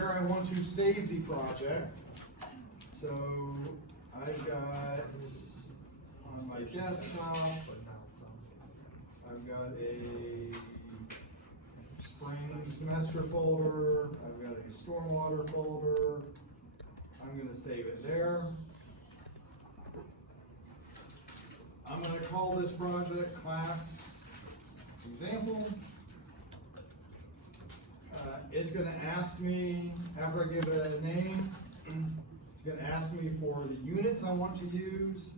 where I want to save the project. So I've got on my desktop, I've got a spring semester folder, I've got a stormwater folder. I'm going to save it there. I'm going to call this project class example. It's going to ask me, after I give it a name, it's going to ask me for the units I want to use,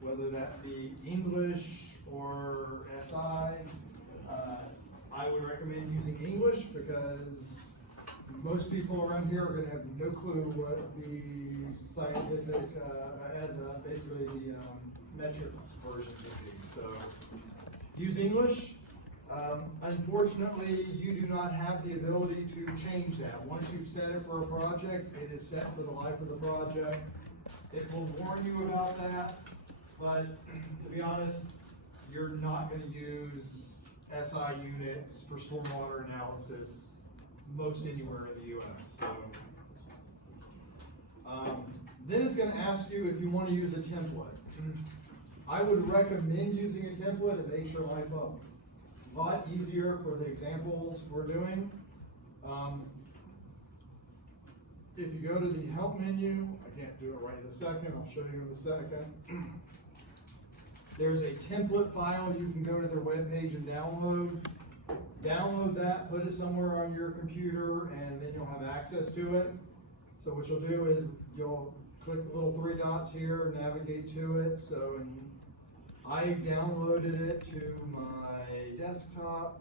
whether that be English or SI. I would recommend using English because most people around here are going to have no clue what the scientific, basically the metric version should be. So use English. Unfortunately, you do not have the ability to change that. Once you've set it for a project, it is set for the life of the project. It will warn you about that, but to be honest, you're not going to use SI units for stormwater analysis most anywhere in the U.S. So then it's going to ask you if you want to use a template. I would recommend using a template. It makes your life a lot easier for the examples we're doing. If you go to the help menu, I can't do it right in a second, I'll show you in a second. There's a template file you can go to their webpage and download. Download that, put it somewhere on your computer, and then you'll have access to it. So what you'll do is you'll click the little three dots here, navigate to it. So I downloaded it to my desktop.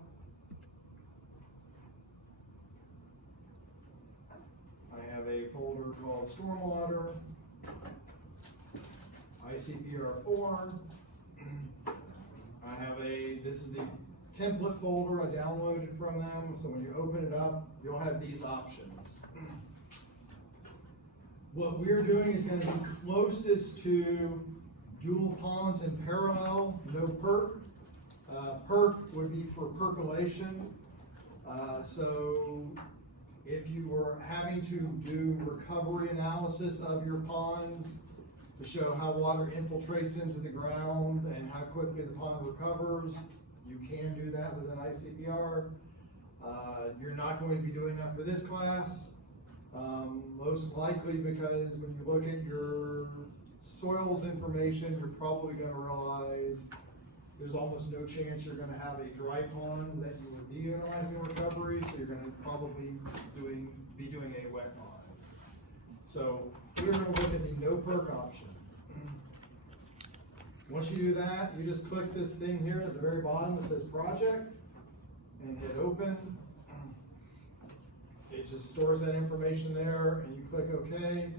I have a folder called Stormwater, Icpr 4. I have this is the template folder I downloaded from them, so when you open it up, you'll have these options. What we're doing is going to be closest to dual ponds in parallel, no perk. Perk would be for percolation. So if you were having to do recovery analysis of your ponds to show how water infiltrates into the ground and how quickly the pond recovers, you can do that with an Icpr. You're not going to be doing that for this class, most likely because when you look at your soils information, you're probably going to realize there's almost no chance you're going to have a dry pond that you would be analyzing recovery, so you're going to probably be doing a wet pond. So we're going to look at the no perk option. Once you do that, you just click this thing here at the very bottom that says project and hit open. It just stores that information there and you click OK.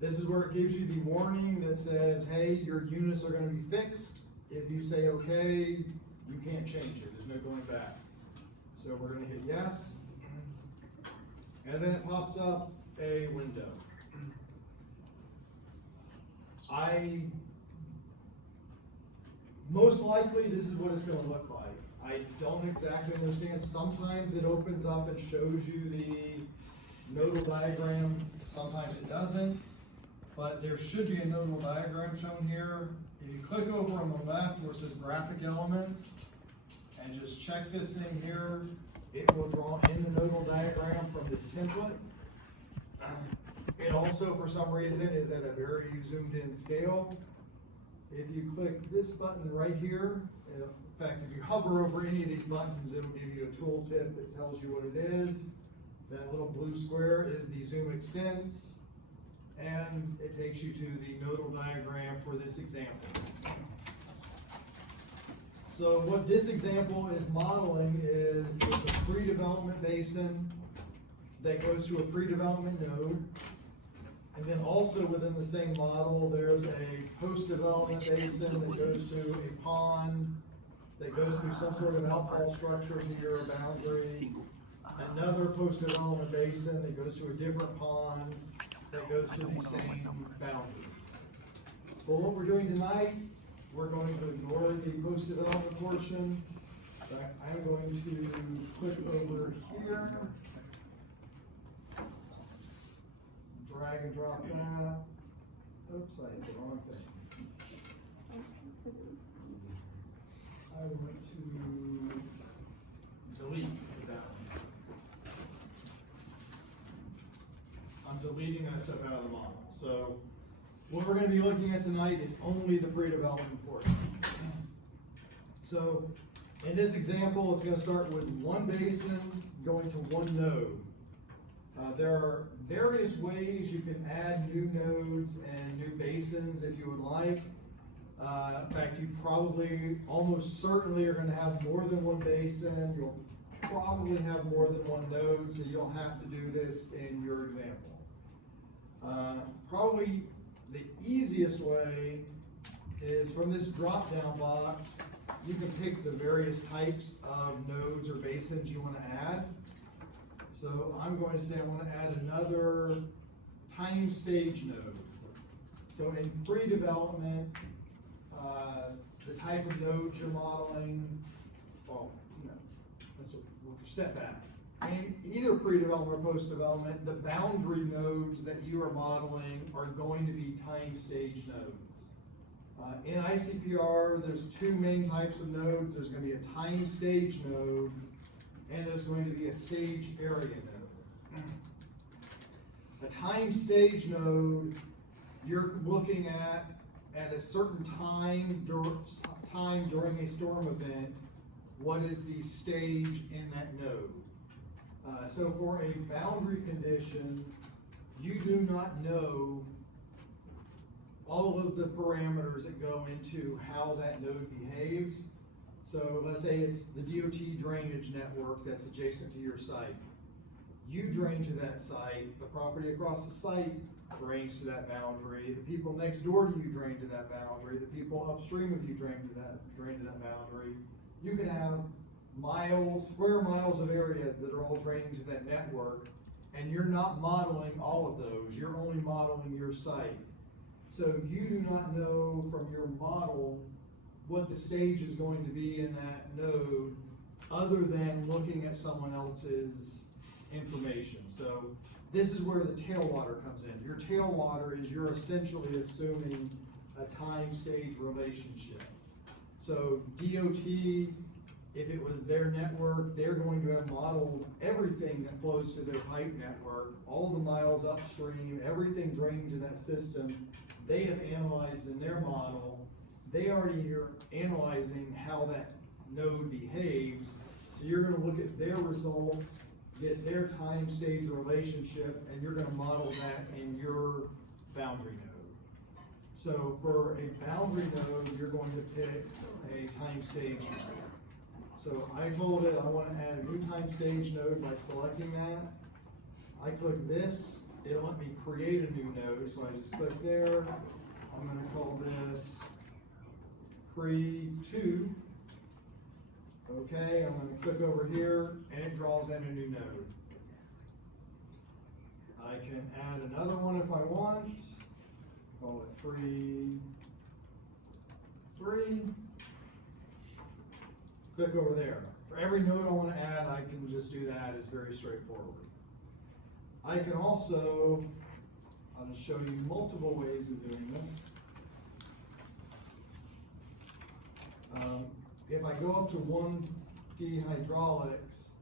This is where it gives you the warning that says, hey, your units are going to be fixed. If you say OK, you can't change it. There's no going back. So we're going to hit yes. And then it pops up a window. Most likely, this is what it's going to look like. I don't exactly understand. Sometimes it opens up and shows you the nodal diagram. Sometimes it doesn't. But there should be a nodal diagram shown here. If you click over on the left where it says graphic elements and just check this thing here, it will draw in the nodal diagram from this template. It also, for some reason, is at a very zoomed in scale. If you click this button right here, in fact, if you hover over any of these buttons, it will give you a tooltip that tells you what it is. That little blue square is the zoom extents, and it takes you to the nodal diagram for this example. So what this example is modeling is a pre-development basin that goes to a pre-development node. And then also within the same model, there's a post-development basin that goes to a pond that goes through some sort of outfall structure near a boundary. Another post-development basin that goes to a different pond that goes to the same boundary. But what we're doing tonight, we're going to ignore the post-development portion. I'm going to click over here. drag and drop that. Oops, I hit the wrong thing. I want to delete that one. I'm deleting that stuff out of the model. So what we're going to be looking at tonight is only the pre-development portion. So in this example, it's going to start with one basin going to one node. There are various ways you can add new nodes and new basins if you would like. In fact, you probably, almost certainly are going to have more than one basin. You'll probably have more than one node, so you'll have to do this in your example. Probably the easiest way is from this drop-down box, you can pick the various types of nodes or basins you want to add. So I'm going to say I want to add another time stage node. So in pre-development, the type of nodes you're modeling, well, we'll step back. In either pre-development or post-development, the boundary nodes that you are modeling are going to be time stage nodes. In Icpr, there's two main types of nodes. There's going to be a time stage node, and there's going to be a stage area node. A time stage node, you're looking at a certain time during a storm event, what is the stage in that node. So for a boundary condition, you do not know all of the parameters that go into how that node behaves. So let's say it's the DOT drainage network that's adjacent to your site. You drain to that site, the property across the site drains to that boundary, the people next door to you drain to that boundary, the people upstream of you drain to that boundary. You can have square miles of area that are all draining to that network, and you're not modeling all of those, you're only modeling your site. So you do not know from your model what the stage is going to be in that node other than looking at someone else's information. So this is where the tailwater comes in. Your tailwater is you're essentially assuming a time stage relationship. So DOT, if it was their network, they're going to have modeled everything that flows to their pipe network, all the miles upstream, everything draining to that system, they have analyzed in their model. They already are analyzing how that node behaves. So you're going to look at their results, get their time stage relationship, and you're going to model that in your boundary node. So for a boundary node, you're going to pick a time stage node. So I told it I want to add a new time stage node by selecting that. I click this, it'll let me create a new node, so I just click there. I'm going to call this pre-2. Okay, I'm going to click over here, and it draws in a new node. I can add another one if I want. Call it pre-3. Click over there. For every node I want to add, I can just do that. It's very straightforward. I can also, I'll just show you multiple ways of doing this. If I go up to 1D hydraulics,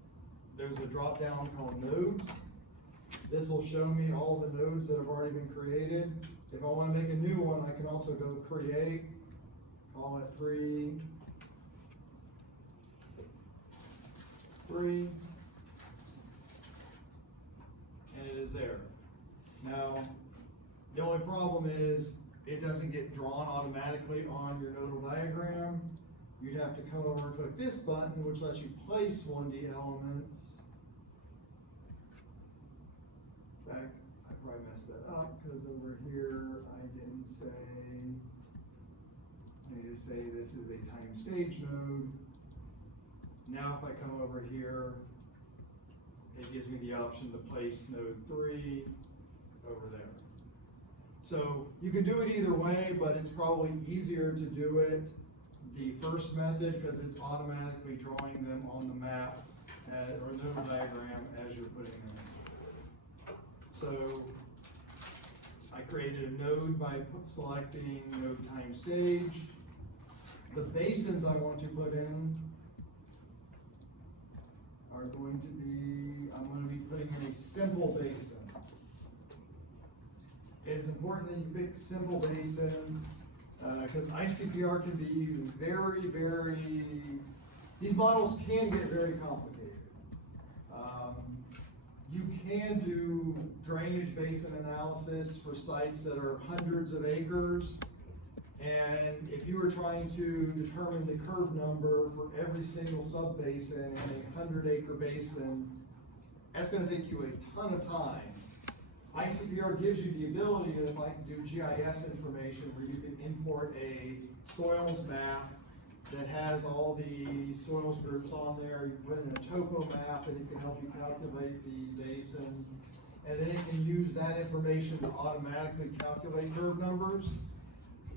there's a drop down called nodes. This will show me all the nodes that have already been created. If I want to make a new one, I can also go create, call it pre-3, and it is there. Now, the only problem is it doesn't get drawn automatically on your nodal diagram. You'd have to come over and click this button, which lets you place 1D elements. In fact, I probably messed that up because over here I didn't say, I need to say this is a time stage node. Now if I come over here, it gives me the option to place node 3 over there. So you can do it either way, but it's probably easier to do it the first method because it's automatically drawing them on the map or node diagram as you're putting them in. So created a node by selecting node time stage. The basins I want to put in are going to be, I'm going to be putting in a simple basin. It is important that you pick simple basin because Icpr can be very, these models can get very complicated. You can do drainage basin analysis for sites that are hundreds of acres. And if you were trying to determine the curve number for every single sub-basin in a 100-acre basin, that's going to take you a ton of time. Icpr gives you the ability to do GIS information where you can import a soils map that has all the soils groups on there. You put in a topo map and it can help you calculate the basins. And then it can use that information to automatically calculate curve numbers.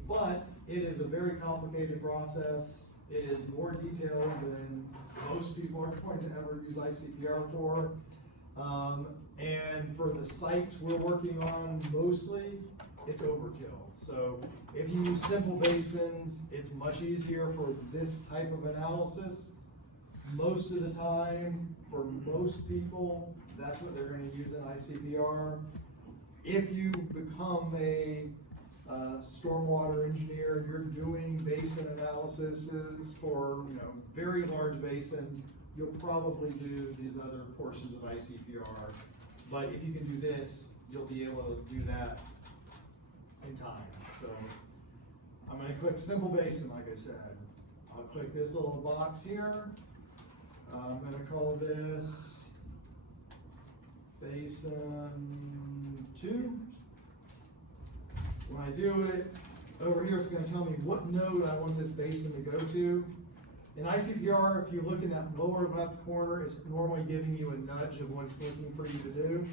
But it is a very complicated process. It is more detailed than most people are going to ever use Icpr for. And for the sites we're working on mostly, it's overkill. So if you use simple basins, it's much easier for this type of analysis. Most of the time, for most people, that's what they're going to use in Icpr. If you become a stormwater engineer, you're doing basin analyses for very large basins, you'll probably do these other portions of Icpr. But if you can do this, you'll be able to do that in time. So I'm going to click simple basin, like I said. I'll click this little box here. I'm going to call this basin 2. When I do it, over here it's going to tell me what node I want this basin to go to. In Icpr, if you look in that lower left corner, it's normally giving you a nudge of what it's looking for you to do.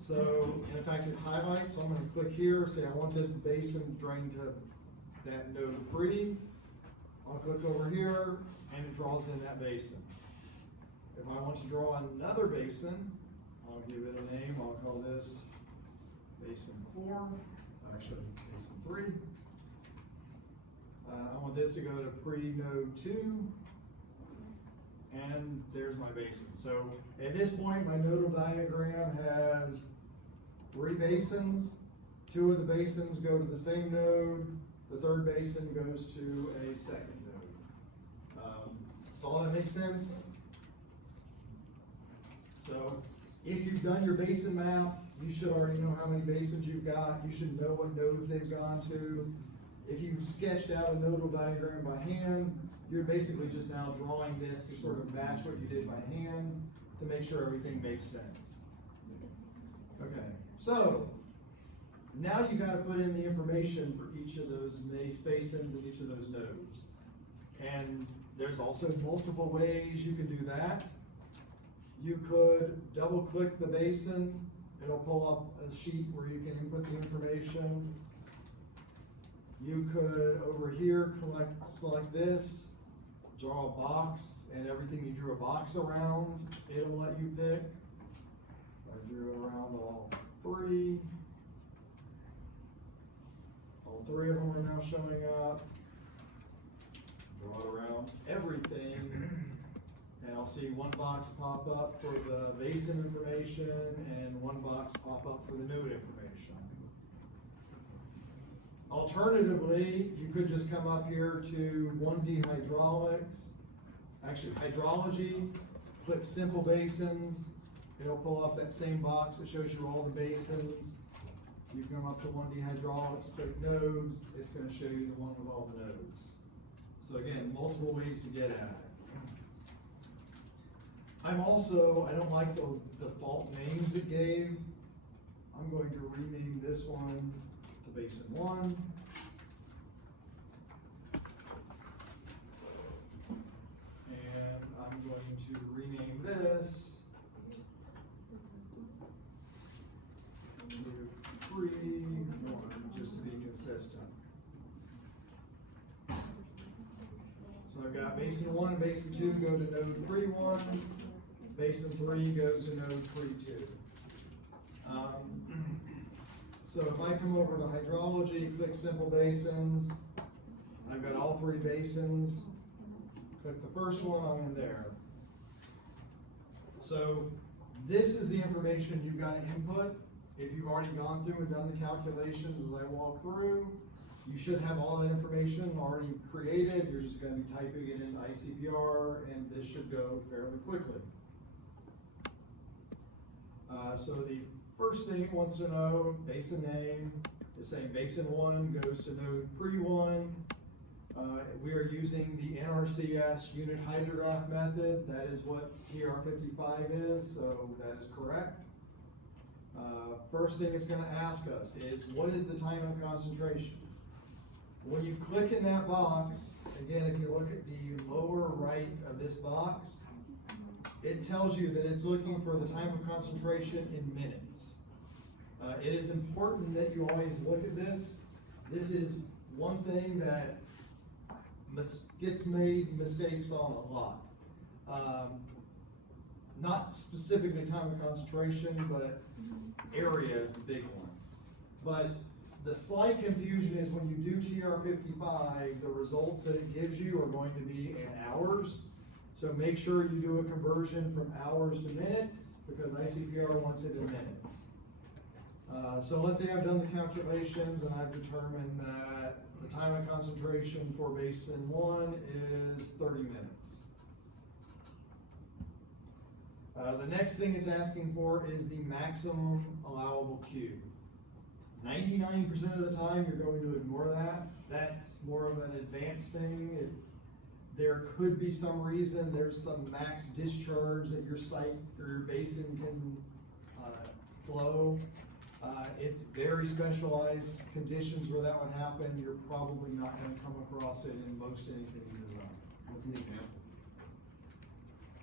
So, in fact, it highlights, so I'm going to click here, say I want this basin drained to that node 3. I'll click over here, and it draws in that basin. If I want to draw another basin, I'll give it a name. I'll call this basin 4, actually basin 3. I want this to go to pre-node 2, and there's my basin. So at this point, my nodal diagram has 3 basins. 2 of the basins go to the same node. The 3rd basin goes to a 2nd node. Does all that make sense? So if you've done your basin map, you should already know how many basins you've got. You should know what nodes they've gone to. If you sketched out a nodal diagram by hand, you're basically just now drawing this to sort of match what you did by hand to make sure everything makes sense. Okay, so now you got to put in the information for each of those basins and each of those nodes. And there's also multiple ways you can do that. You could double click the basin. It'll pull up a sheet where you can input the information. You could, over here, select this, draw a box, and everything you drew a box around, it'll let you pick. I drew around all 3. All 3 of them are now showing up. Draw it around everything, and I'll see 1 box pop up for the basin information and 1 box pop up for the node information. Alternatively, you could just come up here to 1D hydraulics, actually hydrology, click simple basins, it'll pull up that same box that shows you all the basins. You come up to 1D hydraulics, click nodes, it's going to show you the one with all the nodes. So again, multiple ways to get at it. I don't like the default names it gave. I'm going to rename this one to basin 1. And I'm going to rename this to pre-1, just to be consistent. So I've got basin 1 and basin 2 go to node pre-1. Basin 3 goes to node pre-2. So if I come over to hydrology, click simple basins, I've got all three basins. Click the first one, I'm in there. So this is the information you've got to input. If you've already gone through and done the calculations as I walk through, you should have all that information already created. You're just going to be typing it into Icpr, and this should go fairly quickly. So the first thing it wants to know, basin name, is saying basin 1 goes to node pre-1. We are using the NRCS unit hydrograph method. That is what TR55 is, so that is correct. First thing it's going to ask us is, what is the time of concentration? When you click in that box, again, if you look at the lower right of this box, it tells you that it's looking for the time of concentration in minutes. It is important that you always look at this. This is one thing that gets made mistakes on a lot. Not specifically time of concentration, but area is the big one. But the slight confusion is when you do TR55, the results that it gives you are going to be in hours. So make sure you do a conversion from hours to minutes, because Icpr wants it in minutes. So let's say I've done the calculations and I've determined that the time of concentration for basin 1 is 30 minutes. The next thing it's asking for is the maximum allowable Q. 99% of the time you're going to ignore that. That's more of an advanced thing. There could be some reason, there's some max discharge that your site or your basin can flow. It's very specialized conditions where that would happen. You're probably not going to come across it in most anything you design. What's an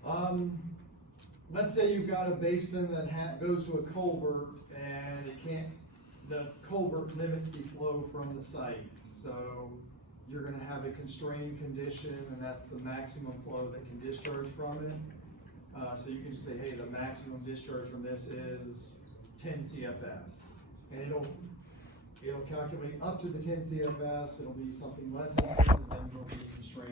example? Let's say you've got a basin that goes to a culvert and the culvert limits the flow from the site. So you're going to have a constrained condition, and that's the maximum flow that can discharge from it. So you can just say, hey, the maximum discharge from this is 10 CFS. And it'll calculate up to the 10 CFS, it'll be something less than that, and then it'll be constrained